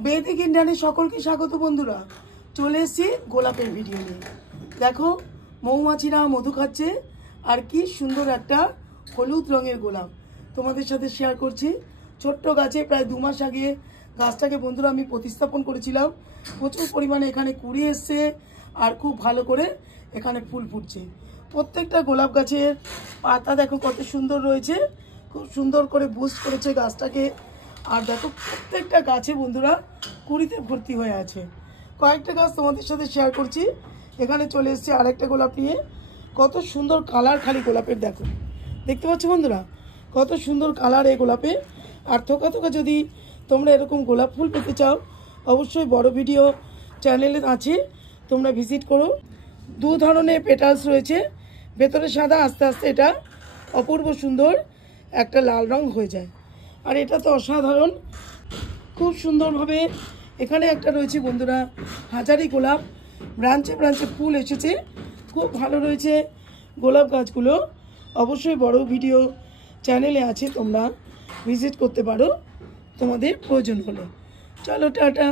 বেদিক ইন্ডিয়ানে সকলকে স্বাগত বন্ধুরা। চলে এসেছি গোলাপের ভিডিও নিয়ে। দেখো মৌমাছিরা মধু খাচ্ছে আর কি সুন্দর একটা হলুদ রঙের গোলাপ তোমাদের সাথে শেয়ার করছি। ছোট্ট গাছে প্রায় 2 মাস আগে গাছটাকে বন্ধুরা আমি প্রতিস্থাপন করেছিলাম। প্রচুর পরিমাণে এখানে কুড়ি এসছে আর খুব ভালো করে এখানে ফুল ফুটছে। প্রত্যেকটা গোলাপ গাছের পাতা দেখো কত সুন্দর রয়েছে, খুব সুন্দর করে বুস্ট করেছে গাছটাকে। আর দেখো প্রত্যেকটা গাছে বন্ধুরা কুড়িতে ভর্তি হয়ে আছে। কয়েকটা গাছ তোমাদের সাথে শেয়ার করছি। এখানে চলে এসেছে আরেকটা গোলাপ নিয়ে। কত সুন্দর কালার খালি গোলাপের, দেখো দেখতে পাচ্ছ বন্ধুরা কত সুন্দর কালার এই গোলাপে। আর থোকা থোকা যদি তোমরা এরকম গোলাপ ফুল পেতে চাও অবশ্যই বড় ভিডিও চ্যানেলে আছে, তোমরা ভিজিট করো। 2 ধরনের পেটালস রয়েছে, ভেতরে সাদা, আস্তে আস্তে এটা অপূর্ব সুন্দর একটা লাল রং হয়ে যায়। আর এটা তো অসাধারণ, খুব সুন্দরভাবে এখানে একটা রয়েছে বন্ধুরা হাজারি গোলাপ, ব্রাঞ্চে ব্রাঞ্চে ফুল এসেছে, খুব ভালো রয়েছে গোলাপ গাছগুলো। অবশ্যই বড় ভিডিও চ্যানেলে আছে, তোমরা ভিজিট করতে পারো তোমাদের প্রয়োজন হলে। চলো টাটা।